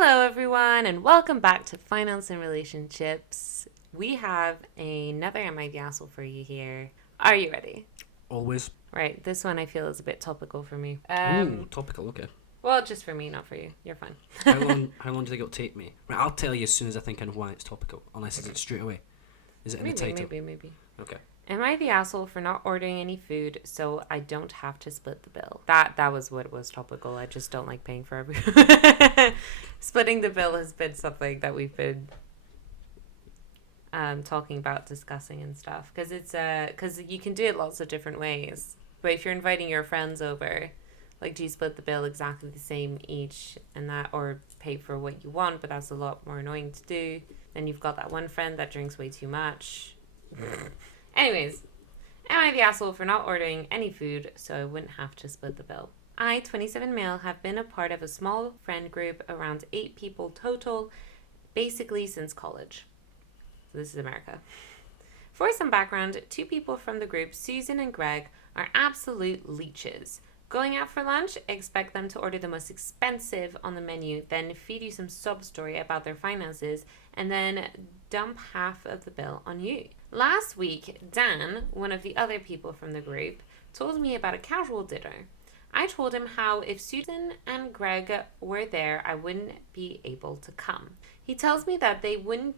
Hello, everyone, and welcome back to Finance and Relationships. We have another Am I the Asshole for you here. Are you ready? Always. Right, this one I feel is a bit topical for me. Ooh, topical. Okay. Well, just for me, not for you. You're fine. How long? How long do they got to take me? Right, I'll tell you as soon as I think I know why it's topical. Unless is it straight away? Is it in the title? Maybe. Okay. Am I the asshole for not ordering any food so I don't have to split the bill? That was what was topical. I just don't like paying for everything. Splitting the bill has been something that we've been talking about, discussing and stuff. Because you can do it lots of different ways. But if you're inviting your friends over, like, do you split the bill exactly the same each and that, or pay for what you want? But that's a lot more annoying to do. Then you've got that one friend that drinks way too much. Anyways, am I the asshole for not ordering any food so I wouldn't have to split the bill? I, 27 male, have been a part of a small friend group, around 8 people total, basically since college. So this is America. For some background, 2 people from the group, Susan and Greg, are absolute leeches. Going out for lunch, expect them to order the most expensive on the menu, then feed you some sob story about their finances, and then dump half of the bill on you. Last week, Dan, one of the other people from the group, told me about a casual dinner. I told him how if Susan and Greg were there, I wouldn't be able to come. He tells me that they would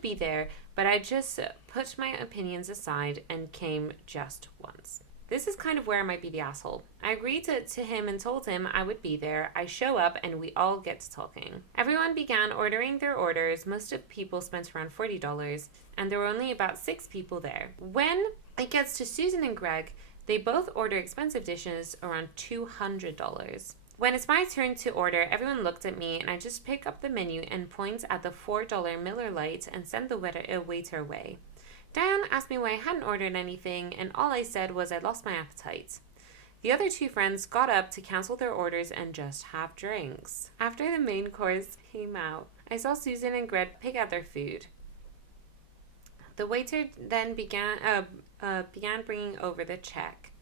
be there, but I just put my opinions aside and came just once. This is kind of where I might be the asshole. I agreed to him and told him I would be there. I show up and we all get to talking. Everyone began ordering their orders. Most of the people spent around $40 and there were only about 6 people there. When it gets to Susan and Greg, they both order expensive dishes around $200. When it's my turn to order, everyone looked at me and I just pick up the menu and point at the $4 Miller Lite and send the waiter away. Diane asked me why I hadn't ordered anything, and all I said was I lost my appetite. The other 2 friends got up to cancel their orders and just have drinks. After the main course came out, I saw Susan and Greg pick out their food. The waiter then began bringing over the check.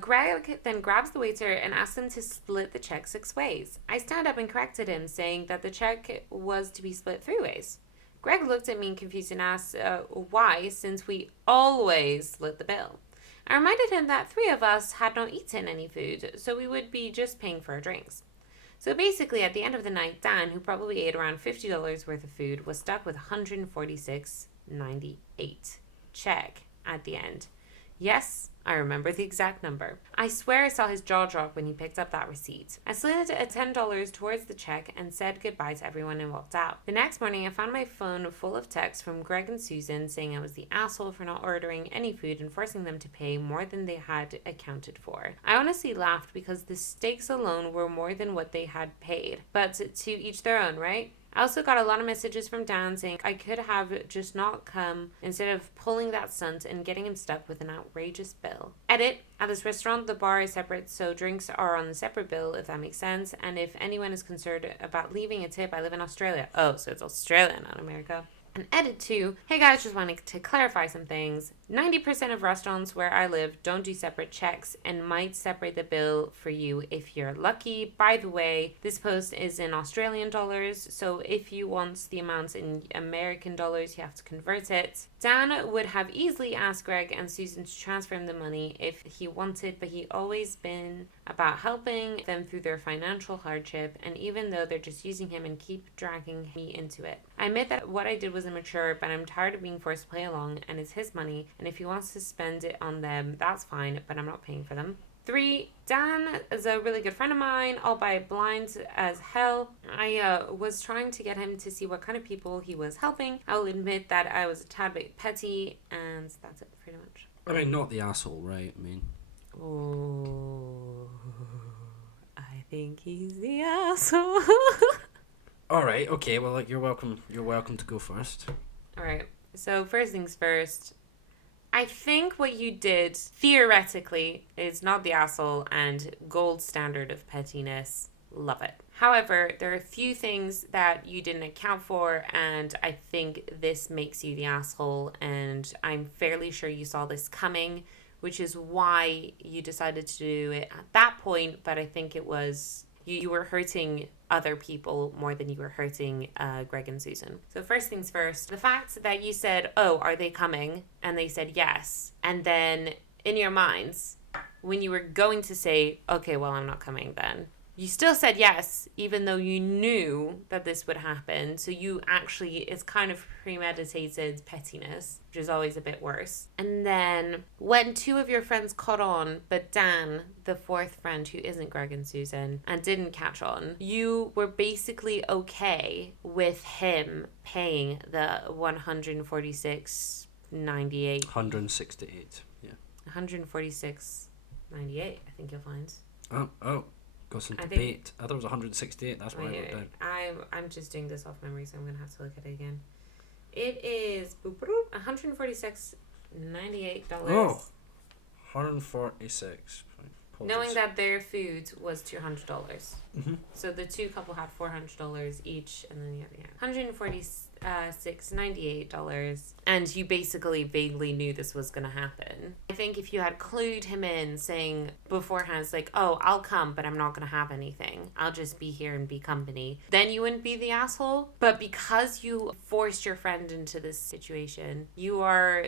Greg then grabs the waiter and asks him to split the check 6 ways. I stand up and corrected him, saying that the check was to be split 3 ways. Greg looked at me confused and asked why, since we always split the bill. I reminded him that 3 of us had not eaten any food, so we would be just paying for our drinks. So basically, at the end of the night, Dan, who probably ate around $50 worth of food, was stuck with $146.98 check at the end. Yes, I remember the exact number. I swear I saw his jaw drop when he picked up that receipt. I slid a $10 towards the check and said goodbye to everyone and walked out. The next morning, I found my phone full of texts from Greg and Susan saying I was the asshole for not ordering any food and forcing them to pay more than they had accounted for. I honestly laughed because the steaks alone were more than what they had paid. But to each their own, right? I also got a lot of messages from Dan saying I could have just not come instead of pulling that stunt and getting him stuck with an outrageous bill. Edit: at this restaurant, the bar is separate, so drinks are on the separate bill, if that makes sense. And if anyone is concerned about leaving a tip, I live in Australia. Oh, so it's Australia, not America. And edit 2, hey guys, just wanted to clarify some things. 90% of restaurants where I live don't do separate checks and might separate the bill for you if you're lucky. By the way, this post is in Australian dollars, so if you want the amounts in American dollars, you have to convert it. Dan would have easily asked Greg and Susan to transfer him the money if he wanted, but he always been about helping them through their financial hardship, and even though they're just using him and keep dragging me into it. I admit that what I did was immature, but I'm tired of being forced to play along, and it's his money, and if he wants to spend it on them, that's fine, but I'm not paying for them. 3, Dan is a really good friend of mine, albeit blind as hell. I was trying to get him to see what kind of people he was helping. I will admit that I was a tad bit petty, and that's it pretty much. I mean, not the asshole, right? I mean, Oh, I think he's the asshole. all right, okay. Well, like, you're welcome. You're welcome to go first. All right. So first things first. I think what you did theoretically is not the asshole and gold standard of pettiness. Love it. However, there are a few things that you didn't account for, and I think this makes you the asshole, and I'm fairly sure you saw this coming, which is why you decided to do it at that point, but I think it was You were hurting other people more than you were hurting Greg and Susan. So first things first, the fact that you said, oh, are they coming? And they said yes. And then in your minds, when you were going to say, okay, well, I'm not coming then, you still said yes, even though you knew that this would happen. So you actually, it's kind of premeditated pettiness, which is always a bit worse. And then when two of your friends caught on, but Dan, the fourth friend who isn't Greg and Susan, and didn't catch on, you were basically okay with him paying the $146.98. 168. Yeah. 146.98, I think you'll find. Oh. Got some debate. I thought it was 168. That's why I wrote down. I'm just doing this off memory, so I'm gonna have to look at it again. It is $146.98. Oh, 146. Knowing that their food was $200. Mm-hmm. So the two couple had $400 each, and then $146.98, and you basically vaguely knew this was going to happen. I think if you had clued him in, saying beforehand, it's like, oh, I'll come, but I'm not going to have anything. I'll just be here and be company. Then you wouldn't be the asshole. But because you forced your friend into this situation, you are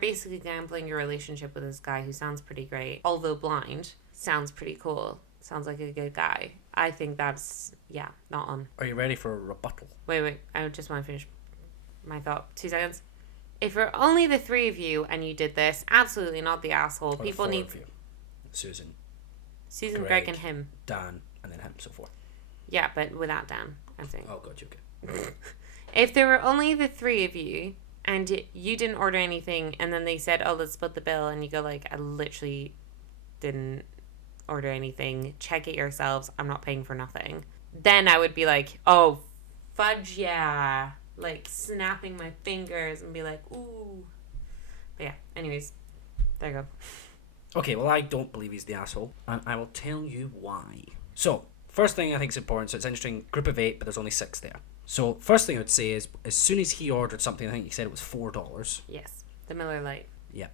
basically gambling your relationship with this guy who sounds pretty great, although blind. Sounds pretty cool. Sounds like a good guy. I think that's, not on. Are you ready for a rebuttal? Wait. I just want to finish my thought. 2 seconds. If we're only the three of you and you did this, absolutely not the asshole. Or People need... Of you. Susan, Greg, and him. Dan, and then him, so forth. Yeah, but without Dan, I think. Oh, God, you okay. If there were only the three of you and you didn't order anything and then they said, oh, let's split the bill, and you go like, I literally didn't order anything, check it yourselves, I'm not paying for nothing, then I would be like, oh, fudge yeah, like snapping my fingers and be like, ooh. But yeah, anyways, there you go. Okay, well, I don't believe he's the asshole, and I will tell you why. So, first thing I think is important, so it's interesting, group of 8, but there's only 6 there. So, first thing I would say is, as soon as he ordered something, I think he said it was $4. Yes, the Miller Lite. Yeah.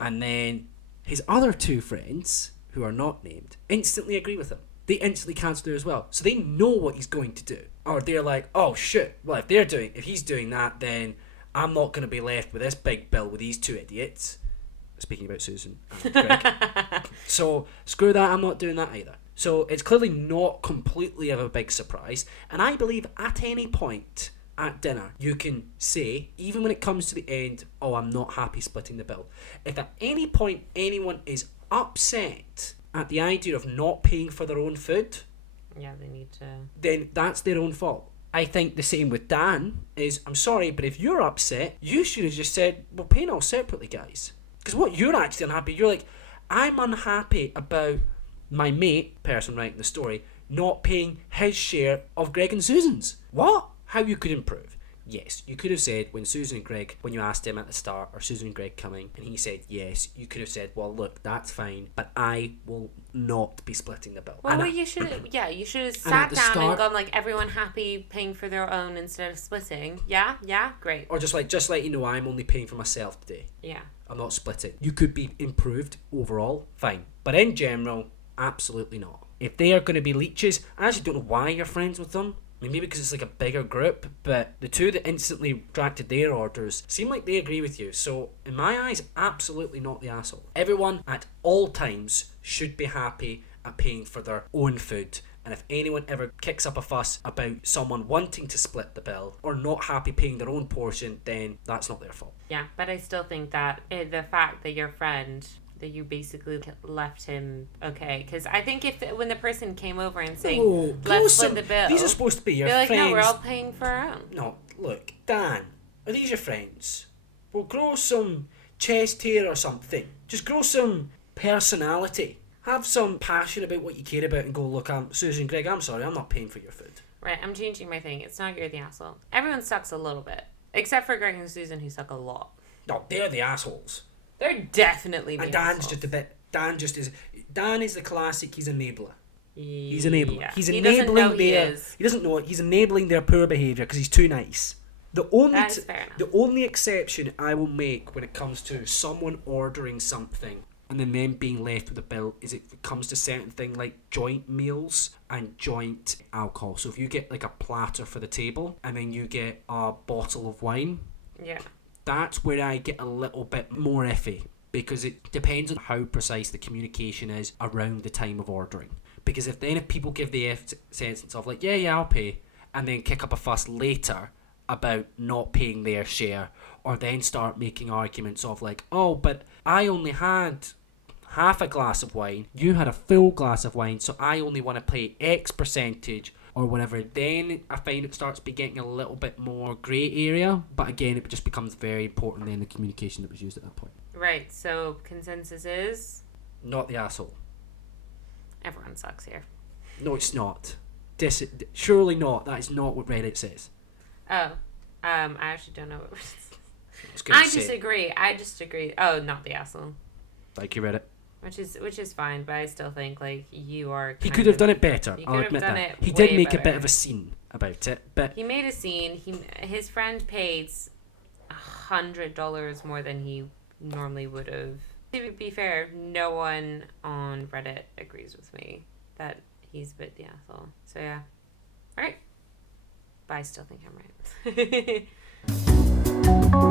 And then his other 2 friends, who are not named, instantly agree with him. They instantly cancel it as well. So they know what he's going to do. Or they're like, oh shit, well if he's doing that, then I'm not going to be left with this big bill with these 2 idiots. Speaking about Susan and Greg. So screw that, I'm not doing that either. So it's clearly not completely of a big surprise. And I believe at any point at dinner, you can say, even when it comes to the end, oh, I'm not happy splitting the bill. If at any point anyone is upset at the idea of not paying for their own food, they need to, then that's their own fault. I think the same with Dan is, I'm sorry, but if you're upset, you should have just said, we're paying all separately, guys. Because what you're actually unhappy, you're like, I'm unhappy about my mate, person writing the story, not paying his share of Greg and Susan's. What? How you could improve? Yes, you could have said when you asked him at the start, are Susan and Greg coming? And he said yes, you could have said, well, look, that's fine, but I will not be splitting the bill. Well, you should have sat down and gone like, everyone happy paying for their own instead of splitting. Yeah, great. Or just let you know, I'm only paying for myself today. Yeah. I'm not splitting. You could be improved overall, fine. But in general, absolutely not. If they are going to be leeches, I actually don't know why you're friends with them. I mean, maybe because it's like a bigger group, but the 2 that instantly retracted their orders seem like they agree with you. So, in my eyes, absolutely not the asshole. Everyone at all times should be happy at paying for their own food. And if anyone ever kicks up a fuss about someone wanting to split the bill or not happy paying their own portion, then that's not their fault. Yeah, but I still think that the fact that your friend, that you basically left him okay, because I think when the person came over and saying, let's split the bill, these are supposed to be your friends. No, we're all paying for our own. No, look, Dan, are these your friends? Well, grow some chest hair or something. Just grow some personality. Have some passion about what you care about and go, look, Susan, Greg, I'm sorry, I'm not paying for your food. Right, I'm changing my thing. It's not you're the asshole. Everyone sucks a little bit, except for Greg and Susan, who suck a lot. No, they're the assholes. They're definitely the and Dan's assholes. just a bit. Dan is the classic. He's enabler. He's enabler. Yeah. He's enabling He doesn't know it. He's enabling their poor behaviour because he's too nice. The only exception I will make when it comes to someone ordering something and then them being left with a bill is it comes to certain thing like joint meals and joint alcohol. So if you get like a platter for the table and then you get a bottle of wine, Yeah. that's where I get a little bit more iffy, because it depends on how precise the communication is around the time of ordering. Because if people give the sense of like, yeah, I'll pay, and then kick up a fuss later about not paying their share, or then start making arguments of like, oh, but I only had half a glass of wine, you had a full glass of wine, so I only want to pay X percentage or whatever, then I find it starts be getting a little bit more grey area. But again, it just becomes very important then the communication that was used at that point. Right, so consensus is Not the asshole. everyone sucks here. No, it's not. Surely not. That is not what Reddit says. Oh, I actually don't know what it is. I disagree. I just agree. Oh, not the asshole. Like you read it. Which is fine, but I still think like you are. He could have done it better. He I'll could have admit done that. it He did way make a better. bit of a scene about it, but He made a scene. His friend paid $100 more than he normally would have. To be fair, no one on Reddit agrees with me that he's a bit the asshole. So yeah, all right. But I still think I'm right.